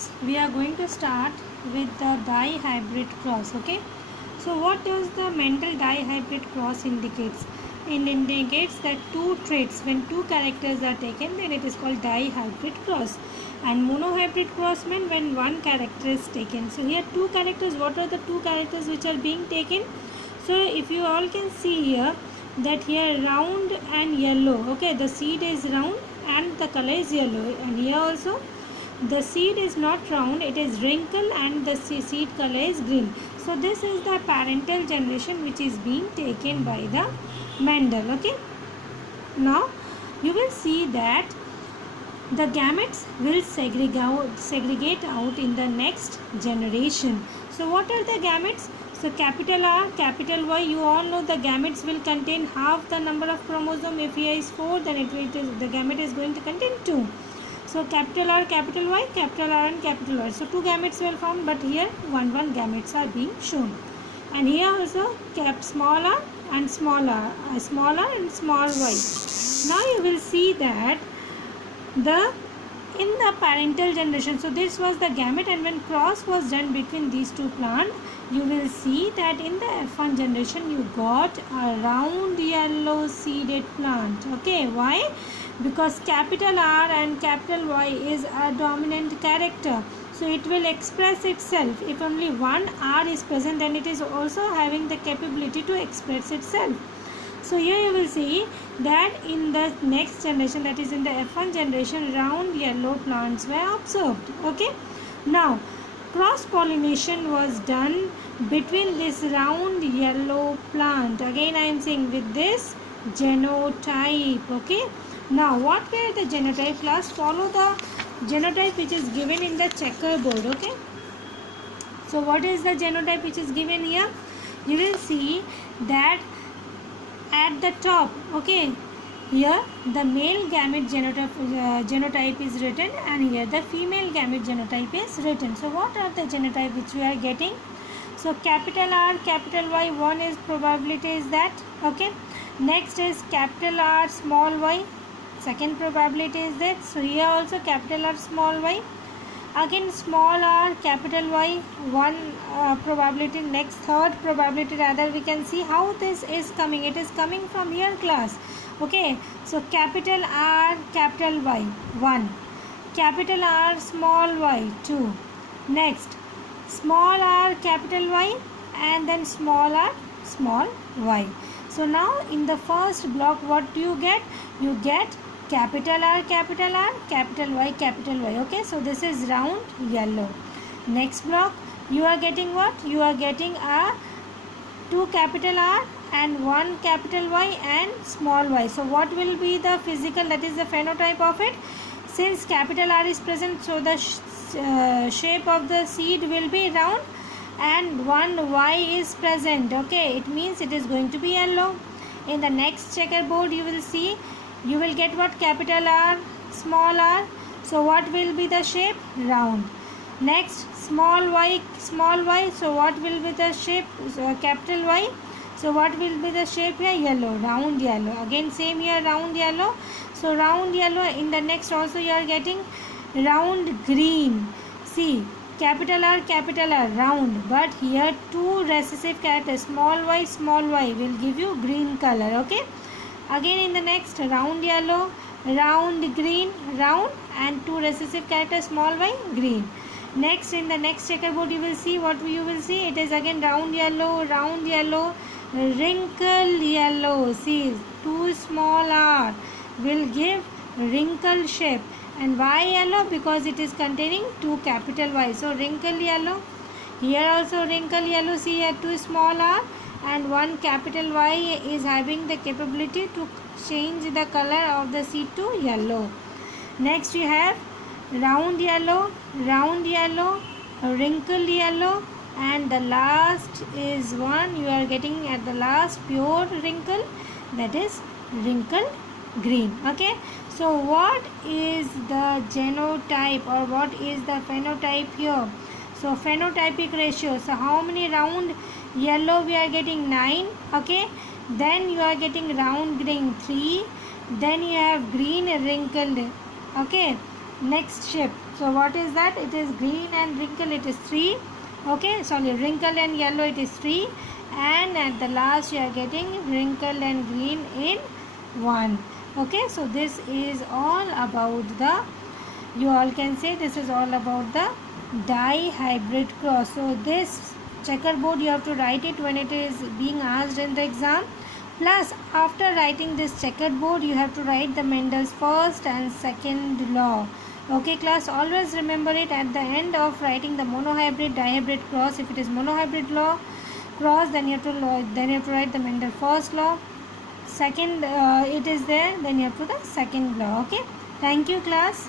students, we are going to start with the dihybrid cross. Okay, so what does the Mendel dihybrid cross indicates? It indicates that two traits, when two characters are taken, then it is called dihybrid cross. And monohybrid cross means when one character is taken. So here two characters, what are the two characters which are being taken? So if you all can see here, that here round and yellow. Okay, the seed is round and the color is yellow, and here also the seed is not round, it is wrinkled and the seed color is green. So this is the parental generation which is being taken by the Mendel. Okay, now you will see that the gametes will segregate out in the next generation. So what are the gametes? So capital R, capital Y, you all know the gametes will contain half the number of chromosome. If here is 4, then the gamete is going to contain 2. So capital R, capital Y, capital R and capital Y. So two gametes will form, but here one gametes are being shown. And here also small r and small r, small r and small y. Now you will see that in the parental generation, so this was the gamete, and when cross was done between these two plants, you will see that in the F1 generation you got a round yellow seeded plant. Okay, why? Because capital R and capital Y is a dominant character, so it will express itself. If only one R is present, then it is also having the capability to express itself. So here you will see that in the next generation, that is in the F1 generation, round yellow plants were observed. Okay, now cross pollination was done between this round yellow plant. Again I am saying with this genotype. Okay, now what were the genotype? Class, follow the genotype which is given in the checkerboard. Okay, so what is the genotype which is given here? You will see that at the top, okay, here the male gamete genotype is written, and here the female gamete genotype is written. So what are the genotype which we are getting? So capital R, capital Y, one is probability is that. Okay, next is capital R, small y, second probability is that. So here also capital R, small y, again small r, capital Y, one probability, next third probability rather. We can see how this is coming. It is coming from here, class. Okay, so capital R, capital Y, 1, capital R, small y, 2, next small r, capital Y, and then small r, small y. So now in the first block, what do you get? You get capital R, capital R, capital Y, capital Y. Okay, so this is round yellow. Next block, you are getting what? You are getting a 2 capital R and 1 capital Y and small y. So what will be the physical, that is the phenotype of it? Since capital R is present, so the shape of the seed will be round, and 1 Y is present. Okay, it means it is going to be yellow. In the next checkerboard, you will see, you will get what? Capital R, small r. So what will be the shape? Round. Next, small y, small y. So what will be the shape? Capital Y. So what will be the shape here? Yellow, round yellow. Again same here, round yellow. So round yellow. In the next also you are getting round green. See, capital R, round, but here two recessive characters, small y, will give you green color. Okay, again in the next, round yellow, round green, round, and two recessive characters, small y, green. Next, in the next checkerboard, you will see what you will see. It is again round yellow, wrinkle yellow. See, two small r will give wrinkle shape. And why yellow? Because it is containing 2 capital Y. So wrinkle yellow. Here also wrinkle yellow. See here, 2 small r and 1 capital Y is having the capability to change the color of the seed to yellow. Next you have round yellow, wrinkle yellow, and the last is one you are getting at the last pure wrinkle, that is wrinkle green. Okay, so what is the genotype or what is the phenotype here? So phenotypic ratio, so how many round yellow we are getting? 9. Okay, then you are getting round green 3, then you have green wrinkled. Okay, next shape, So what is that? It is green and wrinkle, it is 3. Okay, sorry, wrinkle and yellow, it is 3. And at the last you are getting wrinkle and green in 1. Okay, so this is all about the, you all can say this is all about the dihybrid cross. So this checkerboard you have to write it when it is being asked in the exam. Plus after writing this checkerboard you have to write the Mendel's first and second law. Okay class, always remember it at the end of writing the monohybrid, dihybrid cross. If it is monohybrid law cross, then you have to write the Mendel first law. Second it is there, then you have to the second law. Okay, thank you class.